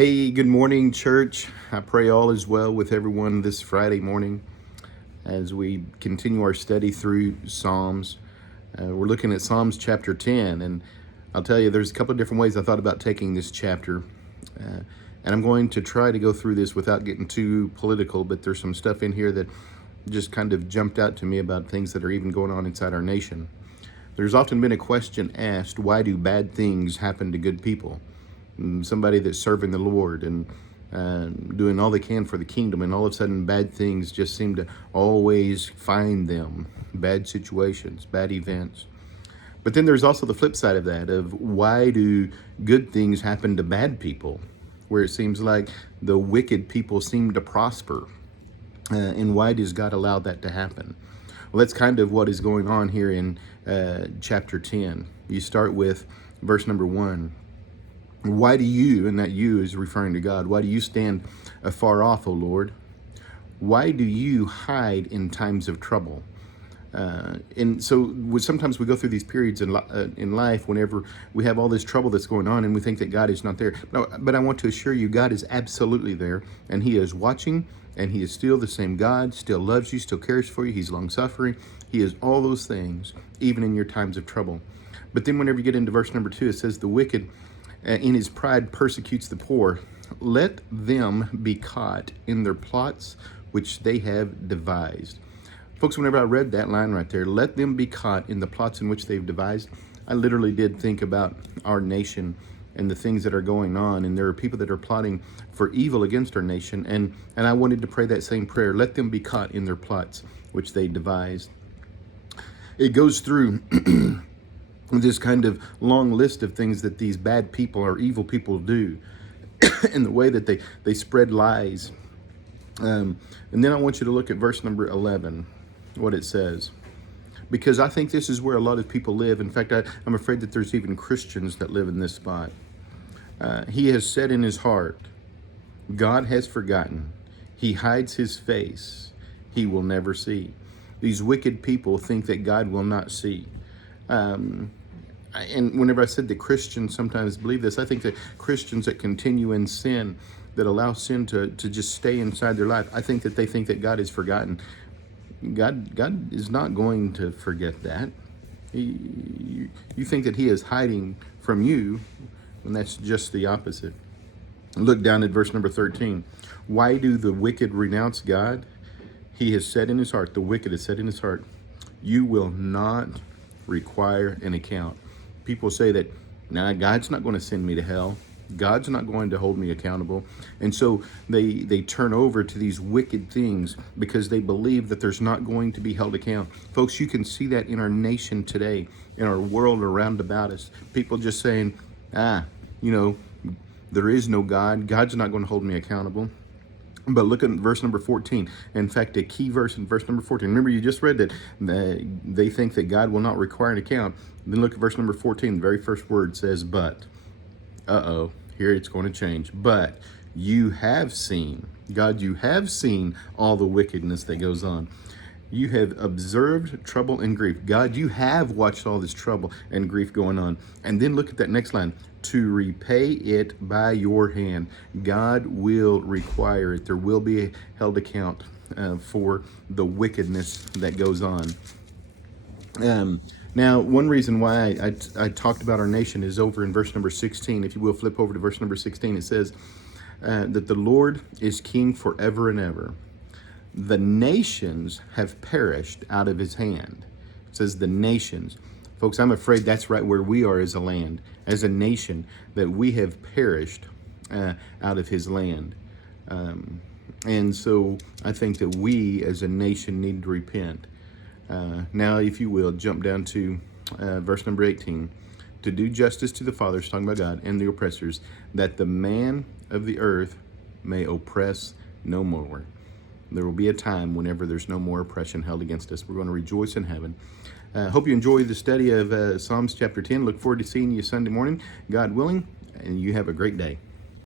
Hey, good morning, church. I pray all is well with everyone this Friday morning as we continue our study through Psalms. We're looking at Psalms chapter 10, and I'll tell you, there's a couple of different ways I thought about taking this chapter. And I'm going to try to go through this without getting too political, but there's some stuff in here that just kind of jumped out to me about things that are even going on inside our nation. There's often been a question asked, why do bad things happen to good people? Somebody that's serving the Lord and doing all they can for the kingdom, and all of a sudden bad things just seem to always find them. Bad situations, bad events. But then there's also the flip side of that, of why do good things happen to bad people, where it seems like the wicked people seem to prosper. And why does God allow that to happen? Well, that's kind of what is going on here in chapter 10. You start with verse number 1. Why do you, and that you is referring to God, why do you stand afar off, O Lord? Why do you hide in times of trouble? And so sometimes we go through these periods in life whenever we have all this trouble that's going on and we think that God is not there. But I want to assure you, God is absolutely there, and He is watching, and He is still the same God, still loves you, still cares for you. He's long-suffering. He is all those things, even in your times of trouble. But then whenever you get into verse number 2, it says, the wicked in his pride persecutes the poor. Let them be caught in their plots which they have devised. Folks, whenever I read that line right there, let them be caught in the plots in which they've devised, I literally did think about our nation and the things that are going on. And there are people that are plotting for evil against our nation. And I wanted to pray that same prayer. Let them be caught in their plots which they devised. It goes through this kind of long list of things that these bad people or evil people do and the way that they spread lies. And then I want you to look at verse number 11, what it says. Because I think this is where a lot of people live. In fact, I'm afraid that there's even Christians that live in this spot. He has said in his heart, God has forgotten. He hides his face. He will never see. These wicked people think that God will not see. And whenever I said that Christians sometimes believe this, I think that Christians that continue in sin, that allow sin to just stay inside their life, I think that they think that God is forgotten. God is not going to forget that. You think that He is hiding from you, and that's just the opposite. Look down at verse number 13. Why do the wicked renounce God? He has said in his heart, the wicked has said in his heart, you will not require an account. People say that, nah, God's not going to send me to hell. God's not going to hold me accountable. And so they turn over to these wicked things because they believe that there's not going to be held account. Folks, you can see that in our nation today, in our world around about us. People just saying, there is no God. God's not going to hold me accountable. But look at verse number 14. In fact, a key verse in verse number 14. Remember, you just read that they think that God will not require an account. Then look at verse number 14. The very first word says, but. Here it's going to change. But you have seen, God, you have seen all the wickedness that goes on. You have observed trouble and grief. God, you have watched all this trouble and grief going on. And then look at that next line. To repay it by your hand. God will require it. There will be a held account for the wickedness that goes on. Now, one reason why I talked about our nation is over in verse number 16. If you will flip over to verse number 16, it says that the Lord is king forever and ever. The nations have perished out of his hand. It says the nations. Folks, I'm afraid that's right where we are as a land, as a nation, that we have perished out of his land. And so I think that we as a nation need to repent. Now, if you will, jump down to verse number 18. To do justice to the fathers, talking about God, and the oppressors, that the man of the earth may oppress no more. There will be a time whenever there's no more oppression held against us. We're going to rejoice in heaven. Hope you enjoy the study of Psalms chapter 10. Look forward to seeing you Sunday morning, God willing, and you have a great day.